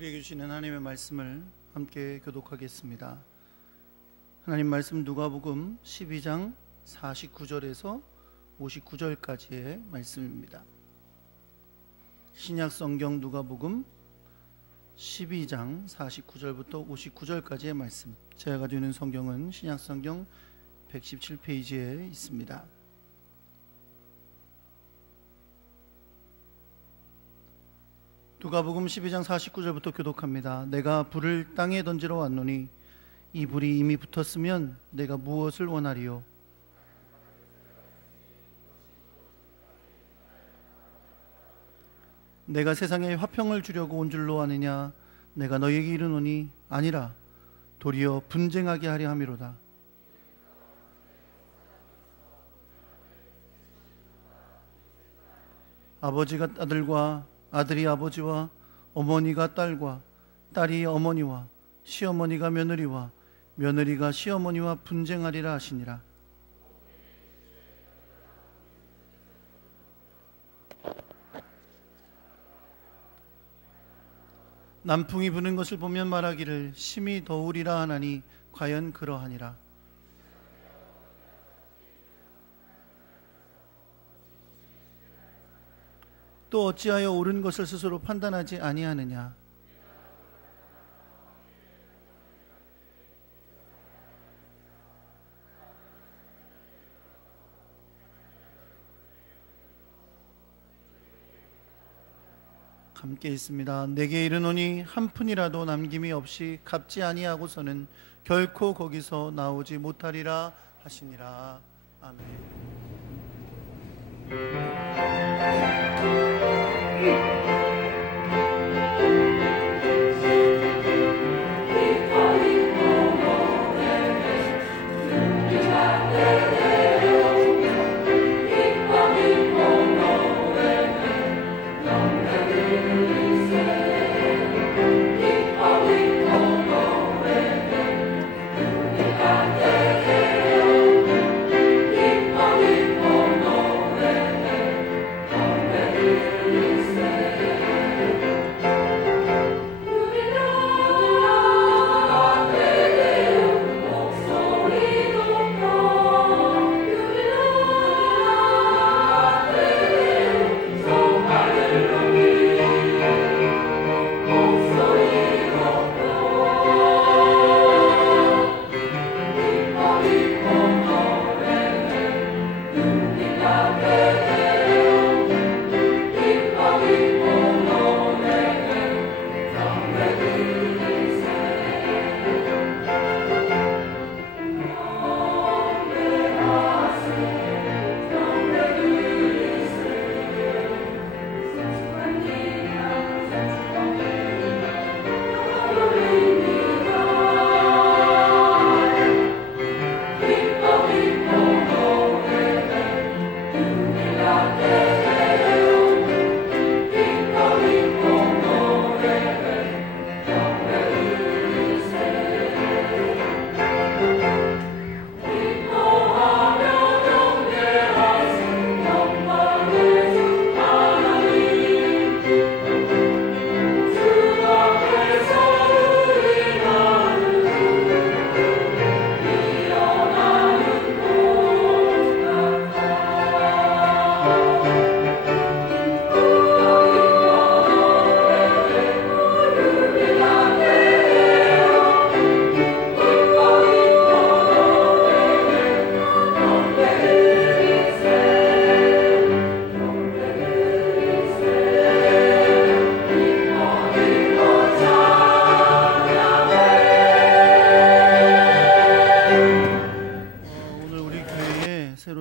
우리에게 주시는 하나님의 말씀을 함께 교독하겠습니다. 하나님 말씀 누가복음 12장 49절에서 59절까지의 말씀입니다. 신약 성경 누가복음 12장 49절부터 59절까지의 말씀. 제가 가지고 있는 성경은 신약 성경 117페이지에 있습니다. 누가복음 12장 49절부터 교독합니다. 내가 불을 땅에 던지러 왔노니 이 불이 이미 붙었으면 내가 무엇을 원하리요? 내가 세상에 화평을 주려고 온 줄로 아느냐? 내가 너희에게 이르노니 아니라 도리어 분쟁하게 하려 함이로다. 아버지가 아들과 아들이 아버지와 어머니가 딸과 딸이 어머니와 시어머니가 며느리와 며느리가 시어머니와 분쟁하리라 하시니라. 남풍이 부는 것을 보면 말하기를 심히 더우리라 하나니 과연 그러하니라. 또 어찌하여 옳은 것을 스스로 판단하지 아니하느냐? 함께 있습니다. 내게 이르노니 한 푼이라도 남김이 없이 갚지 아니하고서는 결코 거기서 나오지 못하리라 하시니라. 아멘.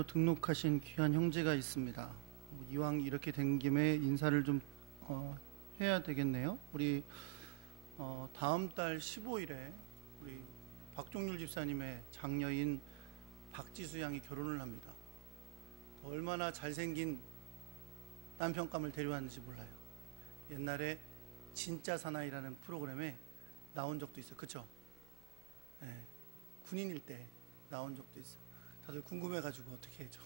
등록하신 귀한 형제가 있습니다. 이왕 이렇게 된 김에 인사를 좀 해야 되겠네요. 우리 다음 달 15일에 우리 박종률 집사님의 장녀인 박지수 양이 결혼을 합니다. 얼마나 잘생긴 남편감을 데려왔는지 몰라요. 옛날에 진짜 사나이라는 프로그램에 나온 적도 있어요. 그쵸? 네, 군인일 때 나온 적도 있어요. 다들 궁금해가지고 어떻게 해줘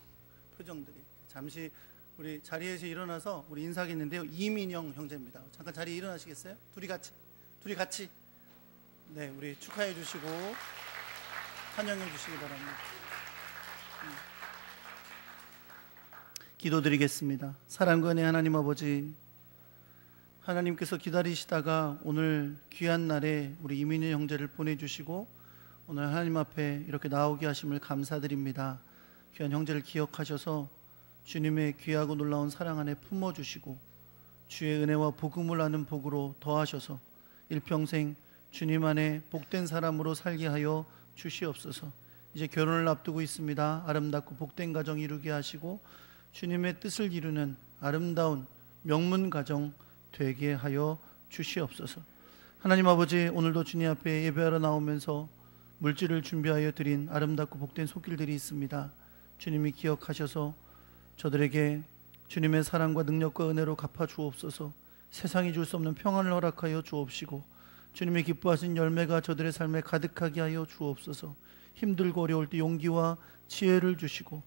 표정들이. 잠시 우리 자리에서 일어나서 우리 인사하겠는데요. 이민영 형제입니다. 잠깐 자리에 일어나시겠어요? 둘이 같이. 둘이 같이 우리 축하해 주시고 환영해 주시기 바랍니다. 기도드리겠습니다. 사랑과 은혜 하나님 아버지, 하나님께서 기다리시다가 오늘 귀한 날에 우리 이민희 형제를 보내주시고 오늘 하나님 앞에 이렇게 나오게 하심을 감사드립니다. 귀한 형제를 기억하셔서 주님의 귀하고 놀라운 사랑 안에 품어주시고 주의 은혜와 복음을 아는 복으로 더하셔서 일평생 주님 안에 복된 사람으로 살게 하여 주시옵소서. 이제 결혼을 앞두고 있습니다. 아름답고 복된 가정 이루게 하시고 주님의 뜻을 이루는 아름다운 명문 가정 되게 하여 주시옵소서. 하나님 아버지, 오늘도 주님 앞에 예배하러 나오면서 물질을 준비하여 드린 아름답고 복된 손길들이 있습니다. 주님이 기억하셔서 저들에게 주님의 사랑과 능력과 은혜로 갚아 주옵소서. 세상이 줄 수 없는 평안을 허락하여 주옵시고 주님의 기뻐하신 열매가 저들의 삶에 가득하게 하여 주옵소서. 힘들고 어려울 때 용기와 지혜를 주시고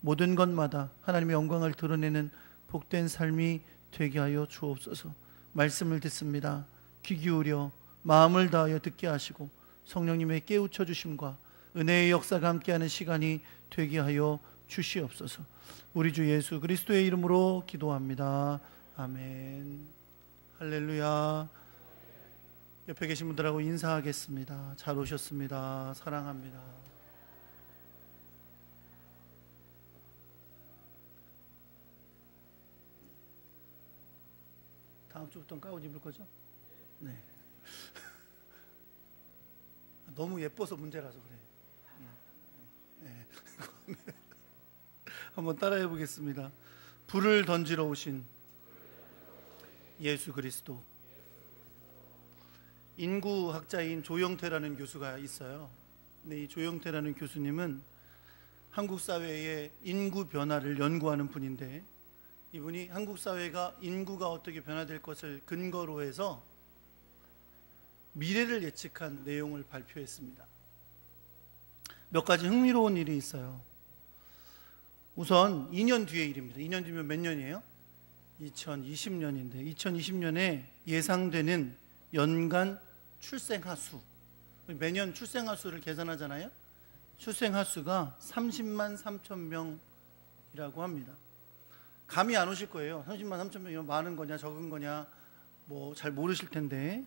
모든 것마다 하나님의 영광을 드러내는 복된 삶이 되게 하여 주옵소서. 말씀을 듣습니다. 귀 기울여 마음을 다하여 듣게 하시고 성령님의 깨우쳐 주심과 은혜의 역사가 함께하는 시간이 되게 하여 주시옵소서. 우리 주 예수 그리스도의 이름으로 기도합니다. 아멘. 할렐루야. 옆에 계신 분들하고 인사하겠습니다. 잘 오셨습니다. 사랑합니다. 다음 주부터는 가옷 입을 거죠? 네. 너무 예뻐서 문제라서 그래. 네. 한번 따라해 보겠습니다. 불을 던지러 오신 예수 그리스도. 인구학자인 조영태라는 교수가 있어요. 근데 이 조영태라는 교수님은 한국 사회의 인구 변화를 연구하는 분인데, 이분이 한국 사회가 인구가 어떻게 변화될 것을 근거로 해서 미래를 예측한 내용을 발표했습니다. 몇 가지 흥미로운 일이 있어요. 우선 2년 뒤의 일입니다. 2년 뒤면 몇 년이에요? 2020년인데 2020년에 예상되는 연간 출생아 수, 매년 출생아 수를 계산하잖아요. 출생아 수가 30만 3천 명이라고 합니다. 감이 안 오실 거예요. 30만 3천 명이면 많은 거냐 적은 거냐 뭐 잘 모르실 텐데,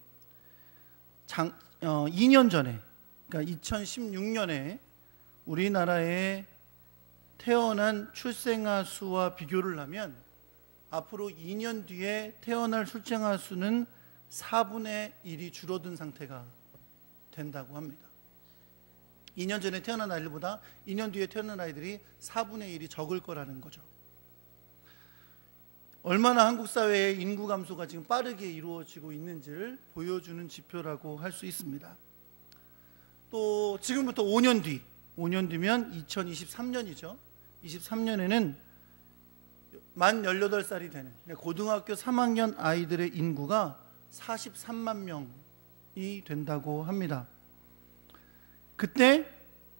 2년 전에, 그러니까 2016년에 우리나라에 태어난 출생아 수와 비교를 하면 앞으로 2년 뒤에 태어날 출생아 수는 4분의 1이 줄어든 상태가 된다고 합니다. 2년 전에 태어난 아이들보다 2년 뒤에 태어난 아이들이 4분의 1이 적을 거라는 거죠. 얼마나 한국 사회의 인구 감소가 지금 빠르게 이루어지고 있는지를 보여주는 지표라고 할 수 있습니다. 또 지금부터 5년 뒤면 2023년이죠. 23년에는 만 18살이 되는 고등학교 3학년 아이들의 인구가 43만 명이 된다고 합니다. 그때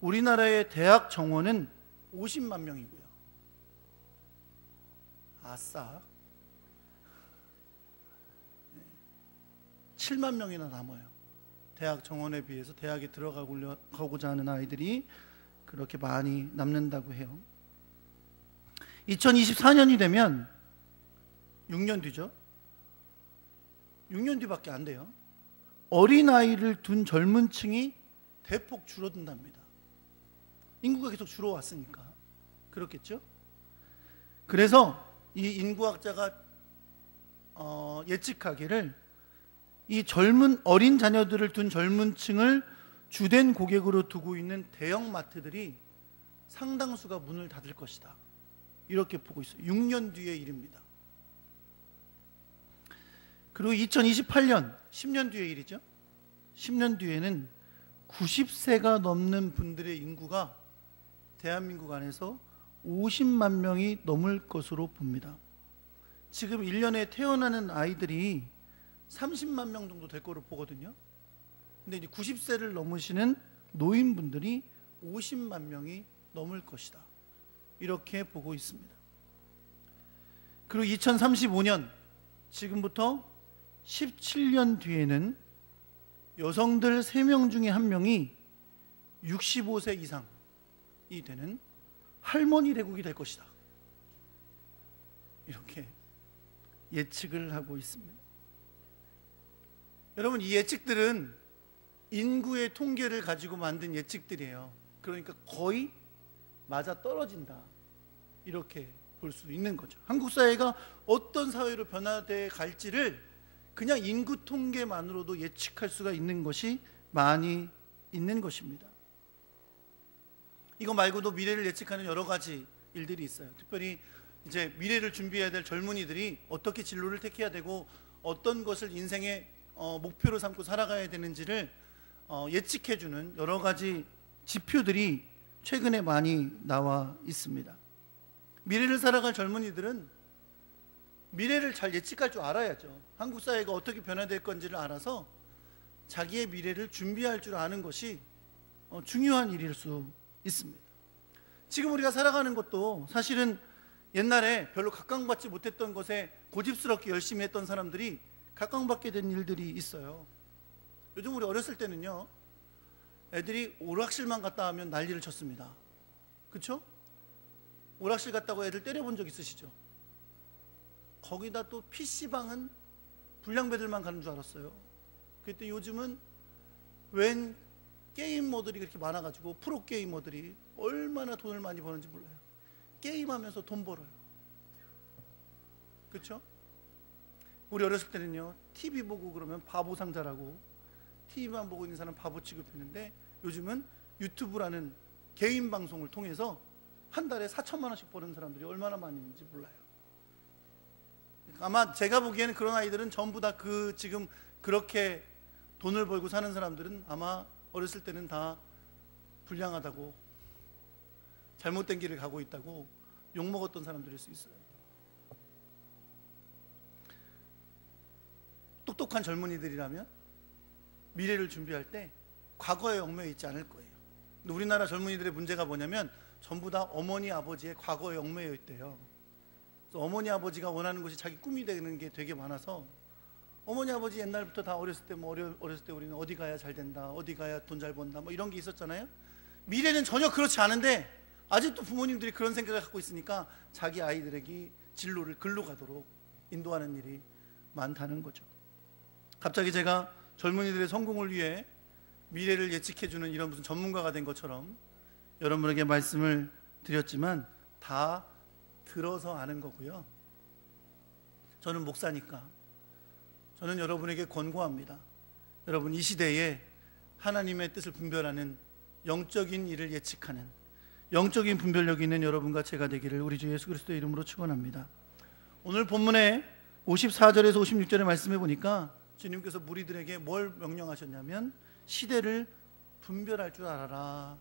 우리나라의 대학 정원은 50만 명이고요. 아싸, 7만 명이나 남아요. 대학 정원에 비해서 대학에 들어가고자 하는 아이들이 그렇게 많이 남는다고 해요. 2024년이 되면 6년 뒤죠. 6년 뒤밖에 안 돼요. 어린아이를 둔 젊은 층이 대폭 줄어든답니다. 인구가 계속 줄어왔으니까 그렇겠죠. 그래서 이 인구학자가 예측하기를 이 어린 자녀들을 둔 젊은 층을 주된 고객으로 두고 있는 대형 마트들이 상당수가 문을 닫을 것이다, 이렇게 보고 있어요. 6년 뒤의 일입니다. 그리고 2028년 10년 뒤의 일이죠. 10년 뒤에는 90세가 넘는 분들의 인구가 대한민국 안에서 50만 명이 넘을 것으로 봅니다. 지금 1년에 태어나는 아이들이 30만 명 정도 될 거로 보거든요. 근데 이제 90세를 넘으시는 노인분들이 50만 명이 넘을 것이다, 이렇게 보고 있습니다. 그리고 2035년, 지금부터 17년 뒤에는 여성들 3명 중에 1명이 65세 이상이 되는 할머니 대국이 될 것이다. 이렇게 예측을 하고 있습니다. 여러분, 이 예측들은 인구의 통계를 가지고 만든 예측들이에요. 그러니까 거의 맞아 떨어진다, 이렇게 볼 수 있는 거죠. 한국 사회가 어떤 사회로 변화돼 갈지를 그냥 인구 통계만으로도 예측할 수가 있는 것이 많이 있는 것입니다. 이거 말고도 미래를 예측하는 여러 가지 일들이 있어요. 특별히 이제 미래를 준비해야 될 젊은이들이 어떻게 진로를 택해야 되고 어떤 것을 인생의 목표로 삼고 살아가야 되는지를 예측해주는 여러 가지 지표들이 최근에 많이 나와 있습니다. 미래를 살아갈 젊은이들은 미래를 잘 예측할 줄 알아야죠. 한국 사회가 어떻게 변화될 건지를 알아서 자기의 미래를 준비할 줄 아는 것이 중요한 일일 수 있습니다. 지금 우리가 살아가는 것도 사실은 옛날에 별로 각광받지 못했던 것에 고집스럽게 열심히 했던 사람들이 각광받게 된 일들이 있어요. 요즘 우리 어렸을 때는요, 애들이 오락실만 갔다 하면 난리를 쳤습니다. 그렇죠? 오락실 갔다고 애들 때려본 적 있으시죠? 거기다 또 PC방은 불량배들만 가는 줄 알았어요. 그때 요즘은 웬 게이머들이 그렇게 많아가지고 프로게이머들이 얼마나 돈을 많이 버는지 몰라요. 게임하면서 돈 벌어요. 그렇죠? 우리 어렸을 때는요, TV 보고 그러면 바보 상자라고, TV만 보고 있는 사람 바보 취급했는데 요즘은 유튜브라는 개인 방송을 통해서 한 달에 4천만 원씩 버는 사람들이 얼마나 많이 있는지 몰라요. 아마 제가 보기에는 그런 아이들은 전부 다 지금 그렇게 돈을 벌고 사는 사람들은 아마 어렸을 때는 다 불량하다고, 잘못된 길을 가고 있다고 욕먹었던 사람들일 수 있어요. 똑똑한 젊은이들이라면 미래를 준비할 때 과거에 얽매여 있지 않을 거예요. 근데 우리나라 젊은이들의 문제가 뭐냐면 전부 다 어머니 아버지의 과거에 얽매여 있대요. 그래서 어머니 아버지가 원하는 것이 자기 꿈이 되는 게 되게 많아서 어머니 아버지 옛날부터 다 어렸을 때 어렸을 때 우리는 어디 가야 잘 된다, 어디 가야 돈 잘 번다, 뭐 이런 게 있었잖아요. 미래는 전혀 그렇지 않은데 아직도 부모님들이 그런 생각을 갖고 있으니까 자기 아이들에게 진로를 글로 가도록 인도하는 일이 많다는 거죠. 갑자기 제가 젊은이들의 성공을 위해 미래를 예측해주는 이런 무슨 전문가가 된 것처럼 여러분에게 말씀을 드렸지만 다 들어서 아는 거고요. 저는 목사니까 저는 여러분에게 권고합니다. 여러분, 이 시대에 하나님의 뜻을 분별하는 영적인 일을 예측하는 영적인 분별력이 있는 여러분과 제가 되기를 우리 주 예수 그리스도의 이름으로 축원합니다. 오늘 본문의 54절에서 56절의 말씀해 보니까 주님께서 무리들에게 뭘 명령하셨냐면 시대를 분별할 줄 알아라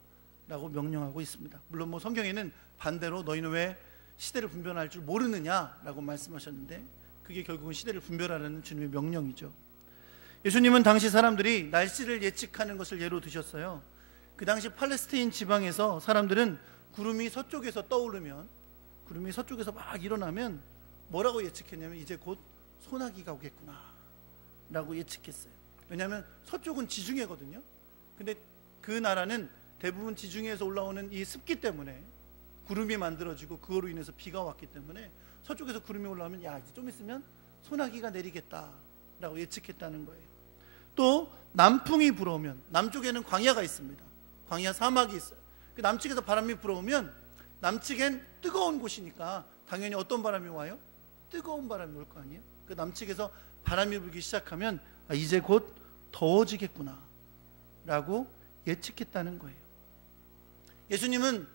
라고 명령하고 있습니다. 물론 뭐 성경에는 반대로 너희는 왜 시대를 분별할 줄 모르느냐 라고 말씀하셨는데 그게 결국은 시대를 분별하라는 주님의 명령이죠. 예수님은 당시 사람들이 날씨를 예측하는 것을 예로 드셨어요. 그 당시 팔레스타인 지방에서 사람들은 구름이 서쪽에서 떠오르면, 구름이 서쪽에서 막 일어나면 뭐라고 예측했냐면 이제 곧 소나기가 오겠구나 라고 예측했어요. 왜냐하면 서쪽은 지중해거든요. 근데 그 나라는 대부분 지중해에서 올라오는 이 습기 때문에 구름이 만들어지고 그거로 인해서 비가 왔기 때문에 서쪽에서 구름이 올라오면 야, 이제 좀 있으면 소나기가 내리겠다 라고 예측했다는 거예요. 또 남풍이 불어오면, 남쪽에는 광야가 있습니다. 광야 사막이 있어요. 그 남측에서 바람이 불어오면 남측엔 뜨거운 곳이니까 당연히 어떤 바람이 와요? 뜨거운 바람이 올 거 아니에요. 그 남측에서 바람이 불기 시작하면 이제 곧 더워지겠구나 라고 예측했다는 거예요. 예수님은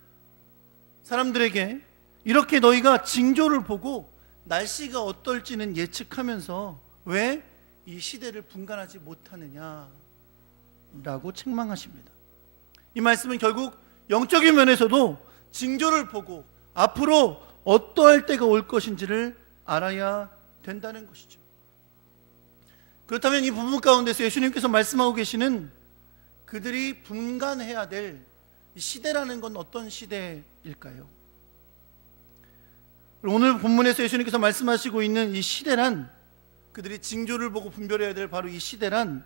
사람들에게 이렇게 너희가 징조를 보고 날씨가 어떨지는 예측하면서 왜 이 시대를 분간하지 못하느냐 라고 책망하십니다. 이 말씀은 결국 영적인 면에서도 징조를 보고 앞으로 어떠할 때가 올 것인지를 알아야 된다는 것이죠. 그렇다면 이 부분 가운데서 예수님께서 말씀하고 계시는 그들이 분간해야 될 시대라는 건 어떤 시대일까요? 오늘 본문에서 예수님께서 말씀하시고 있는 이 시대란, 그들이 징조를 보고 분별해야 될 바로 이 시대란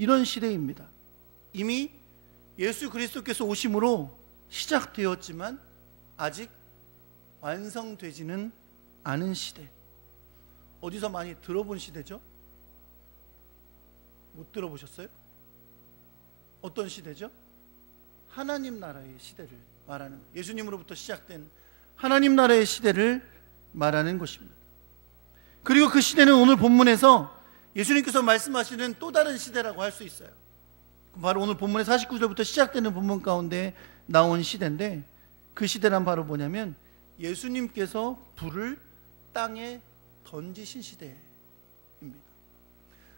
이런 시대입니다. 이미 예수 그리스도께서 오심으로 시작되었지만 아직 완성되지는 않은 시대. 어디서 많이 들어본 시대죠? 못 들어보셨어요? 어떤 시대죠? 하나님 나라의 시대를 말하는, 예수님으로부터 시작된 하나님 나라의 시대를 말하는 것입니다. 그리고 그 시대는 오늘 본문에서 예수님께서 말씀하시는 또 다른 시대라고 할 수 있어요. 바로 오늘 본문의 49절부터 시작되는 본문 가운데 나온 시대인데, 그 시대란 바로 뭐냐면 예수님께서 불을 땅에 던지신 시대입니다.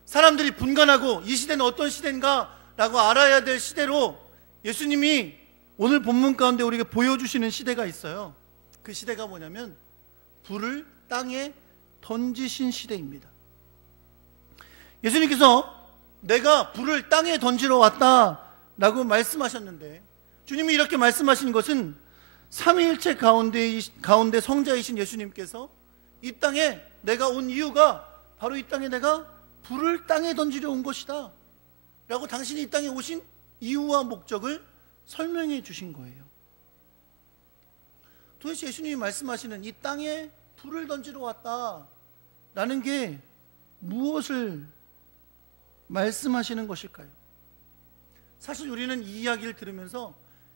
사람들이 분간하고 이 시대는 어떤 시대인가 라고 알아야 될 시대로 예수님이 오늘 본문 가운데 우리에게 보여주시는 시대가 있어요. 그 시대가 뭐냐면 불을 땅에 던지신 시대입니다. 예수님께서 내가 불을 땅에 던지러 왔다라고 말씀하셨는데, 주님이 이렇게 말씀하신 것은 삼위일체 가운데 성자이신 예수님께서 이 땅에 내가 온 이유가 바로 이 땅에 내가 불을 땅에 던지려 온 것이다 라고 당신이 이 땅에 오신 이유와 목적을 설명해 주신 거예요. 도대체 예수님이 말씀하시는 이 땅에 불을 던지러 왔다라는 게 무엇을 말씀하시는 것일까요? 사실 우리는 이 이야기를 들으면서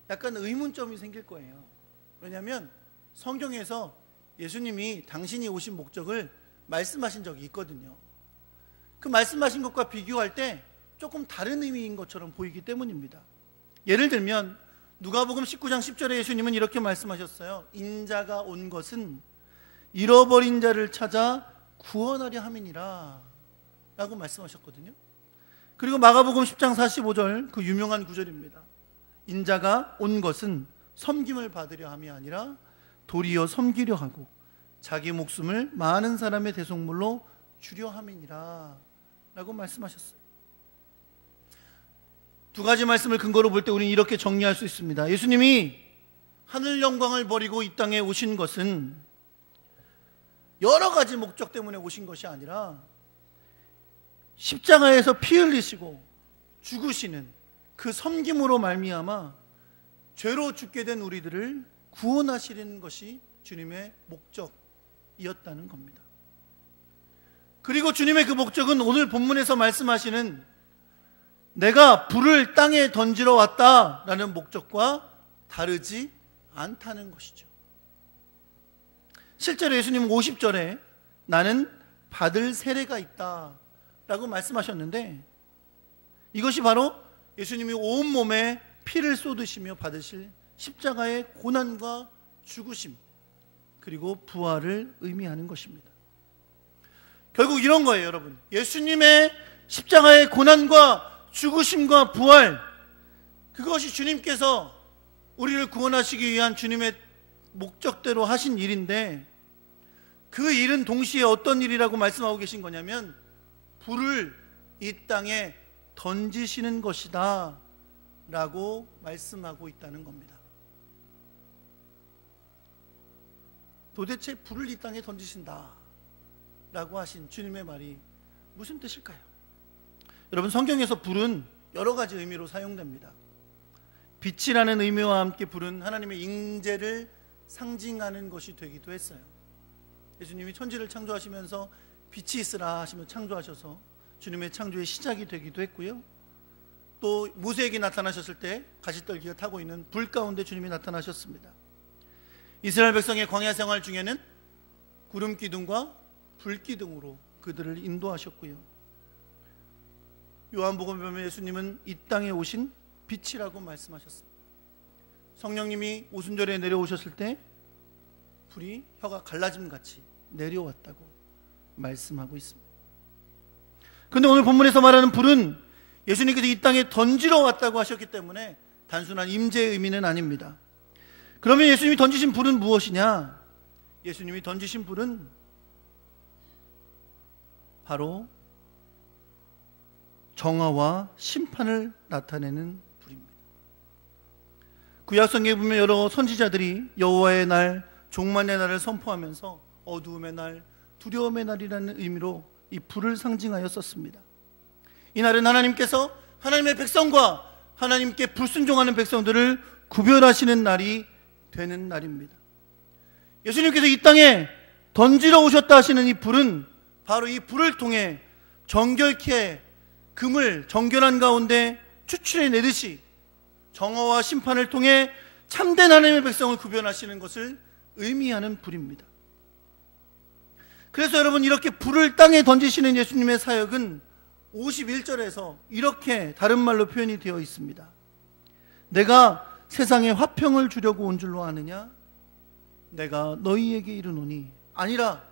약간 의문점이 생길 거예요. 왜냐하면 성경에서 예수님이 당신이 오신 목적을 말씀하신 적이 있거든요. 그 말씀하신 것과 비교할 때 조금 다른 의미인 것처럼 보이기 때문입니다. 예를 들면 누가복음 19장 10절에 예수님은 이렇게 말씀하셨어요. 인자가 온 것은 잃어버린 자를 찾아 구원하려 함이니라 라고 말씀하셨거든요. 그리고 마가복음 10장 45절, 그 유명한 구절입니다. 인자가 온 것은 섬김을 받으려 함이 아니라 도리어 섬기려 하고 자기 목숨을 많은 사람의 대속물로 주려 함이니라 라고 말씀하셨어요. 두 가지 말씀을 근거로 볼 때 우리는 이렇게 정리할 수 있습니다. 예수님이 하늘 영광을 버리고 이 땅에 오신 것은 여러 가지 목적 때문에 오신 것이 아니라 십자가에서 피 흘리시고 죽으시는 그 섬김으로 말미암아 죄로 죽게 된 우리들을 구원하시는 것이 주님의 목적이었다는 겁니다. 그리고 주님의 그 목적은 오늘 본문에서 말씀하시는 내가 불을 땅에 던지러 왔다라는 목적과 다르지 않다는 것이죠. 실제로 예수님은 50절에 나는 받을 세례가 있다 라고 말씀하셨는데, 이것이 바로 예수님이 온몸에 피를 쏟으시며 받으실 십자가의 고난과 죽으심 그리고 부활을 의미하는 것입니다. 결국 이런 거예요, 여러분. 예수님의 십자가의 고난과 죽으심과 부활, 그것이 주님께서 우리를 구원하시기 위한 주님의 목적대로 하신 일인데, 그 일은 동시에 어떤 일이라고 말씀하고 계신 거냐면 불을 이 땅에 던지시는 것이다 라고 말씀하고 있다는 겁니다. 도대체 불을 이 땅에 던지신다 라고 하신 주님의 말이 무슨 뜻일까요? 여러분, 성경에서 불은 여러 가지 의미로 사용됩니다. 빛이라는 의미와 함께 불은 하나님의 임재를 상징하는 것이 되기도 했어요. 예수님이 천지를 창조하시면서 빛이 있으라 하시며 창조하셔서 주님의 창조의 시작이 되기도 했고요. 또 모세에게 나타나셨을 때 가시떨기가 타고 있는 불 가운데 주님이 나타나셨습니다. 이스라엘 백성의 광야 생활 중에는 구름 기둥과 불 기둥으로 그들을 인도하셨고요. 요한복음에 보면 예수님은 이 땅에 오신 빛이라고 말씀하셨습니다. 성령님이 오순절에 내려오셨을 때 불이 혀가 갈라짐같이 내려왔다고 말씀하고 있습니다. 그런데 오늘 본문에서 말하는 불은 예수님께서 이 땅에 던지러 왔다고 하셨기 때문에 단순한 임재의 의미는 아닙니다. 그러면 예수님이 던지신 불은 무엇이냐? 예수님이 던지신 불은 바로 정화와 심판을 나타내는 불입니다. 구약성경에 보면 여러 선지자들이 여호와의 날, 종말의 날을 선포하면서 어두움의 날, 두려움의 날이라는 의미로 이 불을 상징하여 썼습니다. 이날은 하나님께서 하나님의 백성과 하나님께 불순종하는 백성들을 구별하시는 날이 되는 날입니다. 예수님께서 이 땅에 던지러 오셨다 하시는 이 불은 바로 이 불을 통해 정결케 금을 정결한 가운데 추출해 내듯이 정화와 심판을 통해 참된 하나님의 백성을 구별하시는 것을 의미하는 불입니다. 그래서 여러분, 이렇게 불을 땅에 던지시는 예수님의 사역은 51절에서 이렇게 다른 말로 표현이 되어 있습니다. 내가 세상에 화평을 주려고 온 줄로 아느냐? 내가 너희에게 이르노니 아니라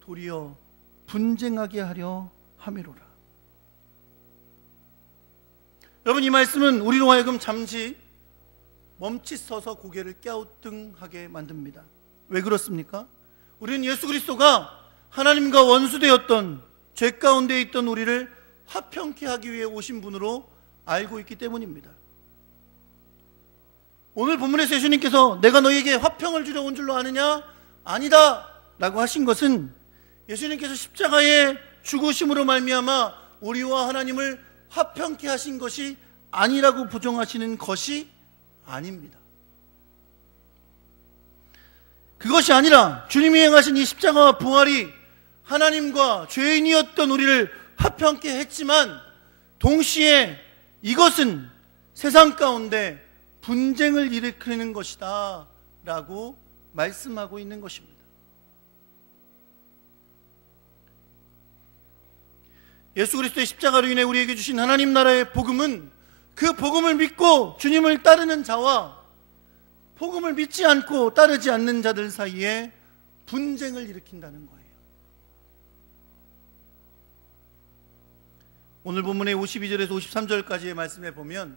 도리어 분쟁하게 하려 함이로라. 여러분, 이 말씀은 우리로 하여금 잠시 멈칫서서 고개를 갸우뚱하게 만듭니다. 왜 그렇습니까? 우리는 예수 그리스도가 하나님과 원수되었던 죄 가운데 있던 우리를 화평케 하기 위해 오신 분으로 알고 있기 때문입니다. 오늘 본문에서 예수님께서 내가 너희에게 화평을 주려 온 줄로 아느냐? 아니다 라고 하신 것은 예수님께서 십자가의 죽으심으로 말미암아 우리와 하나님을 화평케 하신 것이 아니라고 부정하시는 것이 아닙니다. 그것이 아니라 주님이 행하신 이 십자가와 부활이 하나님과 죄인이었던 우리를 화평케 했지만 동시에 이것은 세상 가운데 분쟁을 일으키는 것이다 라고 말씀하고 있는 것입니다. 예수 그리스도의 십자가로 인해 우리에게 주신 하나님 나라의 복음은 그 복음을 믿고 주님을 따르는 자와 복음을 믿지 않고 따르지 않는 자들 사이에 분쟁을 일으킨다는 거예요. 오늘 본문의 52절에서 53절까지의 말씀에 보면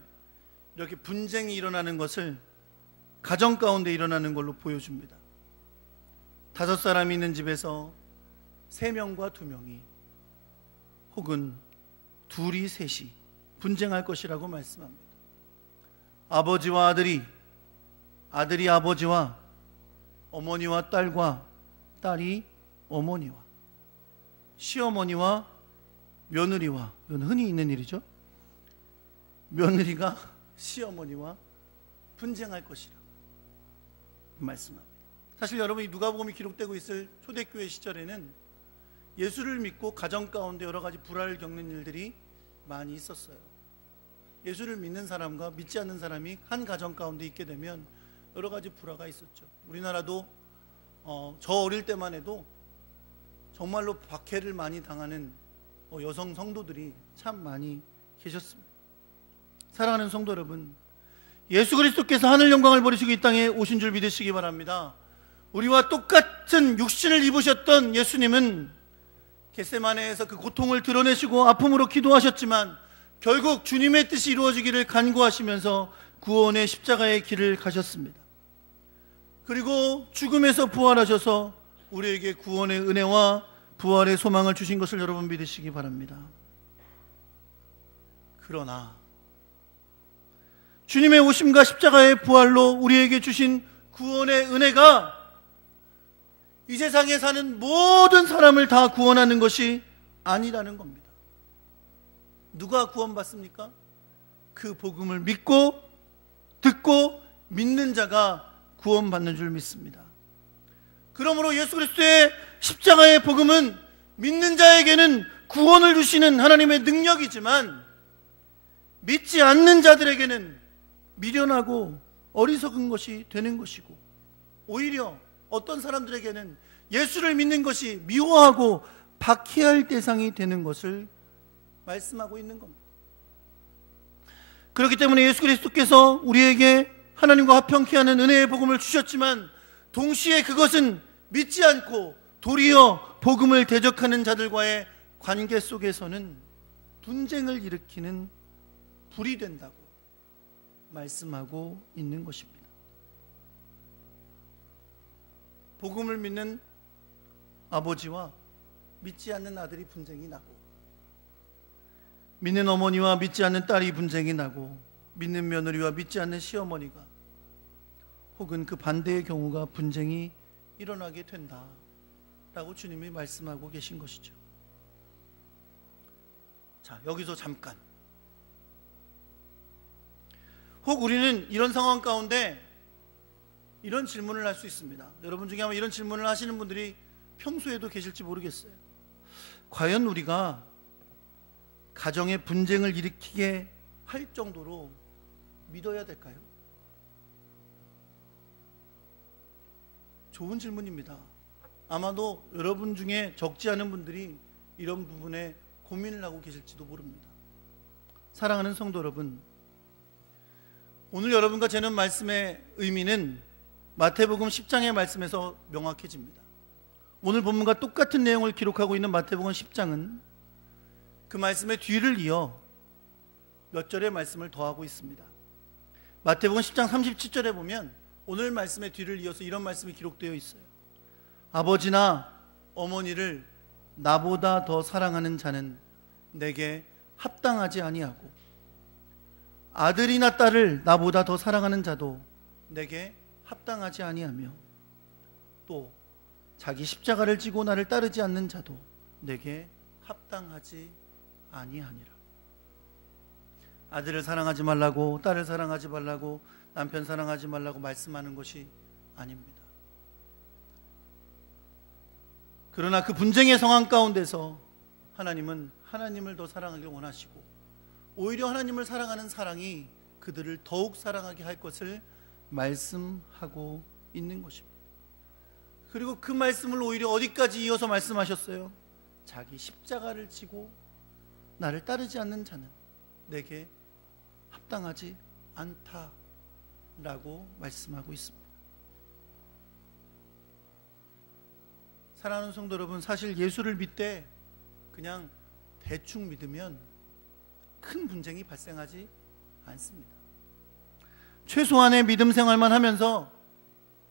이렇게 분쟁이 일어나는 것을 가정 가운데 일어나는 걸로 보여줍니다. 5사람이 있는 집에서 3명과 2명이 혹은 2이 3이 분쟁할 것이라고 말씀합니다. 아버지와 아들이, 아들이 아버지와, 어머니와 딸과 딸이 어머니와, 시어머니와 며느리와, 이건 흔히 있는 일이죠. 며느리가 시어머니와 분쟁할 것이라고 말씀합니다. 사실 여러분, 이 누가복음이 기록되고 있을 초대교회 시절에는 예수를 믿고 가정 가운데 여러 가지 불화를 겪는 일들이 많이 있었어요. 예수를 믿는 사람과 믿지 않는 사람이 한 가정 가운데 있게 되면 여러 가지 불화가 있었죠. 우리나라도 저 어릴 때만 해도 정말로 박해를 많이 당하는 여성 성도들이 참 많이 계셨습니다. 사랑하는 성도 여러분, 예수 그리스도께서 하늘 영광을 버리시고 이 땅에 오신 줄 믿으시기 바랍니다. 우리와 똑같은 육신을 입으셨던 예수님은 겟세마네에서 그 고통을 드러내시고 아픔으로 기도하셨지만 결국 주님의 뜻이 이루어지기를 간구하시면서 구원의 십자가의 길을 가셨습니다. 그리고 죽음에서 부활하셔서 우리에게 구원의 은혜와 부활의 소망을 주신 것을 여러분 믿으시기 바랍니다. 그러나 주님의 오심과 십자가의 부활로 우리에게 주신 구원의 은혜가 이 세상에 사는 모든 사람을 다 구원하는 것이 아니라는 겁니다. 누가 구원받습니까? 그 복음을 믿고 듣고 믿는 자가 구원받는 줄 믿습니다. 그러므로 예수 그리스도의 십자가의 복음은 믿는 자에게는 구원을 주시는 하나님의 능력이지만 믿지 않는 자들에게는 미련하고 어리석은 것이 되는 것이고, 오히려 어떤 사람들에게는 예수를 믿는 것이 미워하고 박해할 대상이 되는 것을 말씀하고 있는 겁니다. 그렇기 때문에 예수 그리스도께서 우리에게 하나님과 화평케 하는 은혜의 복음을 주셨지만 동시에 그것은 믿지 않고 도리어 복음을 대적하는 자들과의 관계 속에서는 분쟁을 일으키는 불이 된다고 말씀하고 있는 것입니다. 복음을 믿는 아버지와 믿지 않는 아들이 분쟁이 나고, 믿는 어머니와 믿지 않는 딸이 분쟁이 나고, 믿는 며느리와 믿지 않는 시어머니가 혹은 그 반대의 경우가 분쟁이 일어나게 된다라고 주님이 말씀하고 계신 것이죠. 자, 여기서 잠깐. 혹 우리는 이런 상황 가운데 이런 질문을 할 수 있습니다. 여러분 중에 아마 이런 질문을 하시는 분들이 평소에도 계실지 모르겠어요. 과연 우리가 가정의 분쟁을 일으키게 할 정도로 믿어야 될까요? 좋은 질문입니다. 아마도 여러분 중에 적지 않은 분들이 이런 부분에 고민을 하고 계실지도 모릅니다. 사랑하는 성도 여러분, 오늘 여러분과 제는 말씀의 의미는 마태복음 10장의 말씀에서 명확해집니다. 오늘 본문과 똑같은 내용을 기록하고 있는 마태복음 10장은 그 말씀의 뒤를 이어 몇 절의 말씀을 더하고 있습니다. 마태복음 10장 37절에 보면 오늘 말씀의 뒤를 이어서 이런 말씀이 기록되어 있어요. 아버지나 어머니를 나보다 더 사랑하는 자는 내게 합당하지 아니하고 아들이나 딸을 나보다 더 사랑하는 자도 내게 합당하지 아니하며 또 자기 십자가를 지고 나를 따르지 않는 자도 내게 합당하지 아니하니라. 아들을 사랑하지 말라고, 딸을 사랑하지 말라고, 남편 사랑하지 말라고 말씀하는 것이 아닙니다. 그러나 그 분쟁의 상황 가운데서 하나님은 하나님을 더 사랑하길 원하시고 오히려 하나님을 사랑하는 사랑이 그들을 더욱 사랑하게 할 것을 말씀하고 있는 것입니다. 그리고 그 말씀을 오히려 어디까지 이어서 말씀하셨어요? 자기 십자가를 지고 나를 따르지 않는 자는 내게 합당하지 않다라고 말씀하고 있습니다. 사랑하는 성도 여러분, 사실 예수를 믿되 그냥 대충 믿으면 큰 분쟁이 발생하지 않습니다. 최소한의 믿음 생활만 하면서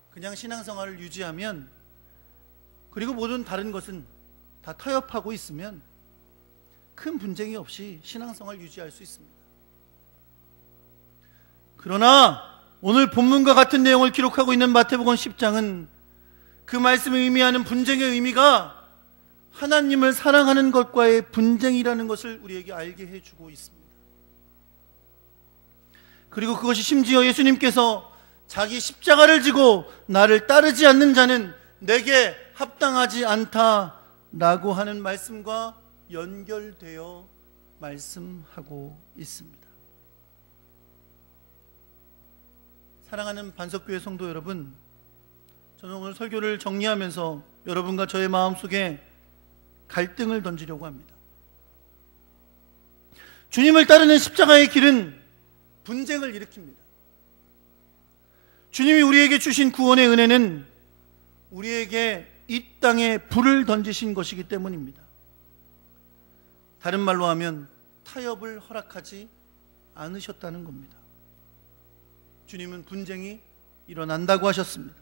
그냥 신앙생활을 유지하면, 그리고 모든 다른 것은 다 타협하고 있으면 큰 분쟁이 없이 신앙생활을 유지할 수 있습니다. 그러나 오늘 본문과 같은 내용을 기록하고 있는 마태복음 10장은 그 말씀이 의미하는 분쟁의 의미가 하나님을 사랑하는 것과의 분쟁이라는 것을 우리에게 알게 해주고 있습니다. 그리고 그것이 심지어 예수님께서 자기 십자가를 지고 나를 따르지 않는 자는 내게 합당하지 않다라고 하는 말씀과 연결되어 말씀하고 있습니다. 사랑하는 반석교회 성도 여러분, 저는 오늘 설교를 정리하면서 여러분과 저의 마음속에 갈등을 던지려고 합니다. 주님을 따르는 십자가의 길은 분쟁을 일으킵니다. 주님이 우리에게 주신 구원의 은혜는 우리에게 이 땅에 불을 던지신 것이기 때문입니다. 다른 말로 하면 타협을 허락하지 않으셨다는 겁니다. 주님은 분쟁이 일어난다고 하셨습니다.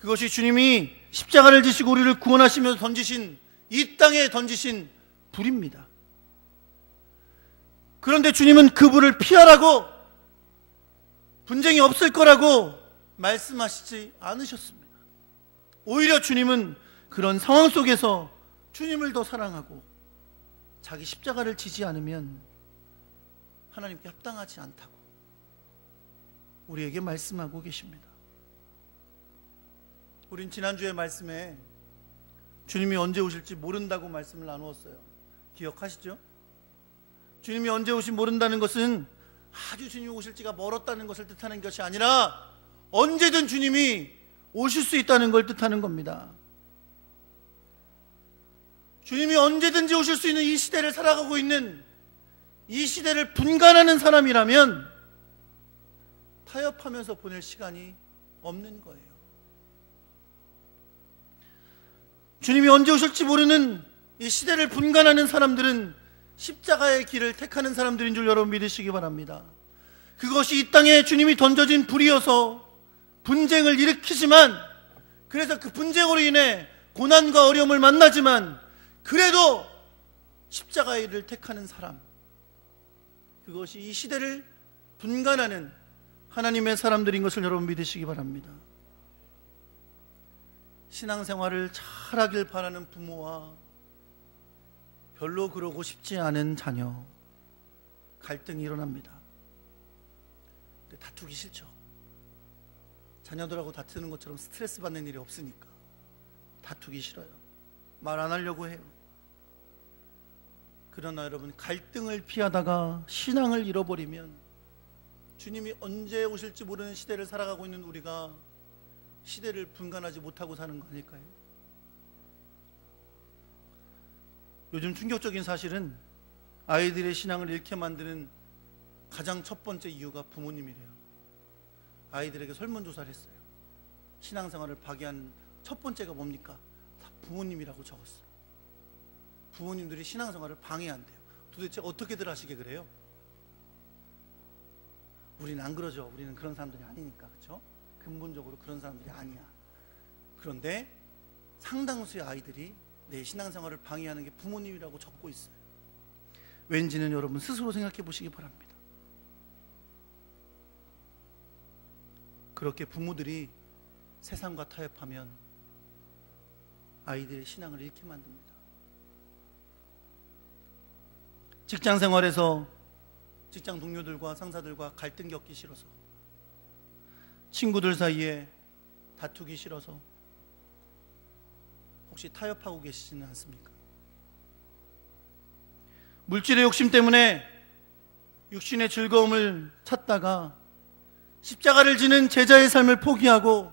그것이 주님이 십자가를 지시고 우리를 구원하시면서 던지신, 이 땅에 던지신 불입니다. 그런데 주님은 그 불을 피하라고, 분쟁이 없을 거라고 말씀하시지 않으셨습니다. 오히려 주님은 그런 상황 속에서 주님을 더 사랑하고 자기 십자가를 지지 않으면 하나님께 합당하지 않다고 우리에게 말씀하고 계십니다. 우린 지난주에 말씀에 주님이 언제 오실지 모른다고 말씀을 나누었어요. 기억하시죠? 주님이 언제 오실지 모른다는 것은 아주 주님이 오실지가 멀었다는 것을 뜻하는 것이 아니라 언제든 주님이 오실 수 있다는 걸 뜻하는 겁니다. 주님이 언제든지 오실 수 있는 이 시대를 살아가고 있는, 이 시대를 분간하는 사람이라면 타협하면서 보낼 시간이 없는 거예요. 주님이 언제 오실지 모르는 이 시대를 분간하는 사람들은 십자가의 길을 택하는 사람들인 줄 여러분 믿으시기 바랍니다. 그것이 이 땅에 주님이 던져진 불이어서 분쟁을 일으키지만, 그래서 그 분쟁으로 인해 고난과 어려움을 만나지만 그래도 십자가의 길을 택하는 사람, 그것이 이 시대를 분간하는 하나님의 사람들인 것을 여러분 믿으시기 바랍니다. 신앙생활을 잘하길 바라는 부모와 별로 그러고 싶지 않은 자녀, 갈등이 일어납니다. 근데 다투기 싫죠. 자녀들하고 다투는 것처럼 스트레스 받는 일이 없으니까 다투기 싫어요. 말 안 하려고 해요. 그러나 여러분, 갈등을 피하다가 신앙을 잃어버리면 주님이 언제 오실지 모르는 시대를 살아가고 있는 우리가 시대를 분간하지 못하고 사는 거 아닐까요? 요즘 충격적인 사실은 아이들의 신앙을 잃게 만드는 가장 첫 번째 이유가 부모님이래요. 아이들에게 설문조사를 했어요. 신앙생활을 파괴한 첫 번째가 뭡니까? 다 부모님이라고 적었어요. 부모님들이 신앙생활을 방해한대요. 도대체 어떻게들 하시게 그래요? 우리는 안 그러죠. 우리는 그런 사람들이 아니니까. 그렇죠? 근본적으로 그런 사람들이 아니야. 그런데 상당수의 아이들이 내 신앙생활을 방해하는 게 부모님이라고 적고 있어요. 왠지는 여러분 스스로 생각해 보시기 바랍니다. 그렇게 부모들이 세상과 타협하면 아이들의 신앙을 잃게 만듭니다. 직장 생활에서 직장 동료들과 상사들과 갈등 겪기 싫어서, 친구들 사이에 다투기 싫어서 혹시 타협하고 계시지는 않습니까? 물질의 욕심 때문에 육신의 즐거움을 찾다가 십자가를 지는 제자의 삶을 포기하고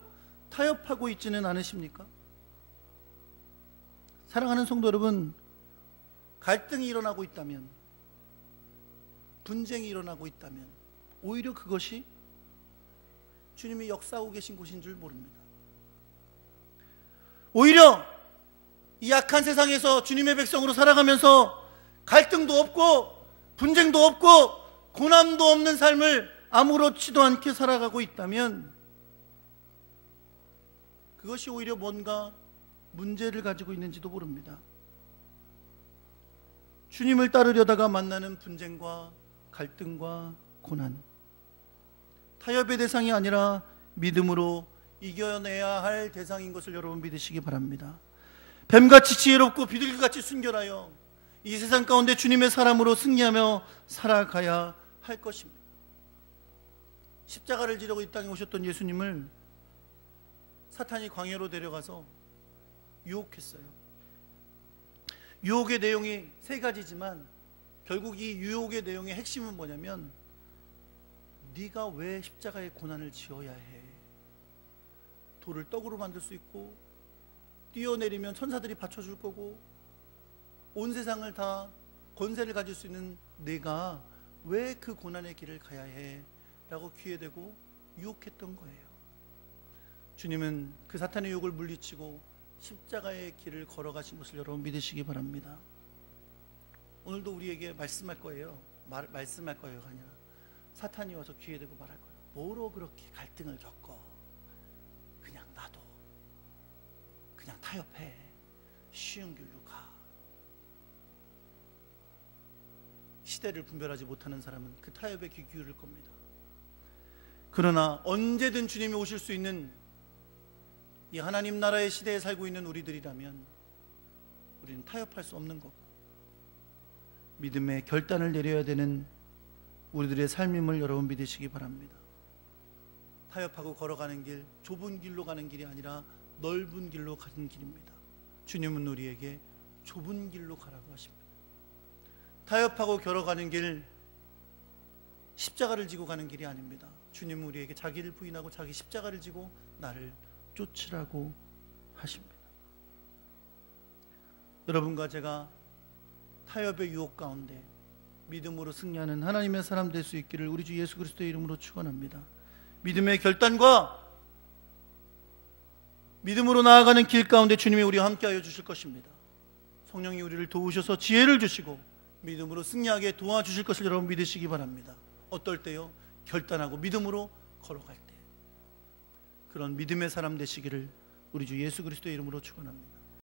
타협하고 있지는 않으십니까? 사랑하는 성도 여러분, 갈등이 일어나고 있다면, 분쟁이 일어나고 있다면 오히려 그것이 주님이 역사하고 계신 곳인 줄 모릅니다. 오히려 이 악한 세상에서 주님의 백성으로 살아가면서 갈등도 없고 분쟁도 없고 고난도 없는 삶을 아무렇지도 않게 살아가고 있다면 그것이 오히려 뭔가 문제를 가지고 있는지도 모릅니다. 주님을 따르려다가 만나는 분쟁과 갈등과 고난, 타협의 대상이 아니라 믿음으로 이겨내야 할 대상인 것을 여러분 믿으시기 바랍니다. 뱀같이 지혜롭고 비둘기같이 순결하여 이 세상 가운데 주님의 사람으로 승리하며 살아가야 할 것입니다. 십자가를 지려고 이 땅에 오셨던 예수님을 사탄이 광야로 데려가서 유혹했어요. 유혹의 내용이 세 가지지만 결국 이 유혹의 내용의 핵심은 뭐냐면, 네가 왜 십자가의 고난을 지어야 해? 돌을 떡으로 만들 수 있고 뛰어내리면 천사들이 받쳐줄 거고 온 세상을 다 권세를 가질 수 있는 네가 왜 그 고난의 길을 가야 해? 라고 귀에 대고 유혹했던 거예요. 주님은 그 사탄의 유혹을 물리치고 십자가의 길을 걸어가신 것을 여러분 믿으시기 바랍니다. 오늘도 우리에게 말씀할 거예요. 말씀할 거예요가 아니라 사탄이 와서 귀에 대고 말할 거예요. 뭐로 그렇게 갈등을 겪어? 그냥 놔둬. 그냥 타협해. 쉬운 길로 가. 시대를 분별하지 못하는 사람은 그 타협에 귀 기울일 겁니다. 그러나 언제든 주님이 오실 수 있는 이 하나님 나라의 시대에 살고 있는 우리들이라면 우리는 타협할 수 없는 거고 믿음의 결단을 내려야 되는 우리들의 삶임을 여러분 믿으시기 바랍니다. 타협하고 걸어가는 길, 좁은 길로 가는 길이 아니라 넓은 길로 가는 길입니다. 주님은 우리에게 좁은 길로 가라고 하십니다. 타협하고 걸어가는 길, 십자가를 지고 가는 길이 아닙니다. 주님은 우리에게 자기를 부인하고 자기 십자가를 지고 나를 쫓으라고 하십니다. 여러분과 제가 타협의 유혹 가운데 믿음으로 승리하는 하나님의 사람 될 수 있기를 우리 주 예수 그리스도의 이름으로 축원합니다. 믿음의 결단과 믿음으로 나아가는 길 가운데 주님이 우리와 함께하여 주실 것입니다. 성령이 우리를 도우셔서 지혜를 주시고 믿음으로 승리하게 도와주실 것을 여러분 믿으시기 바랍니다. 어떨 때요? 결단하고 믿음으로 걸어갈 때. 그런 믿음의 사람 되시기를 우리 주 예수 그리스도의 이름으로 축원합니다.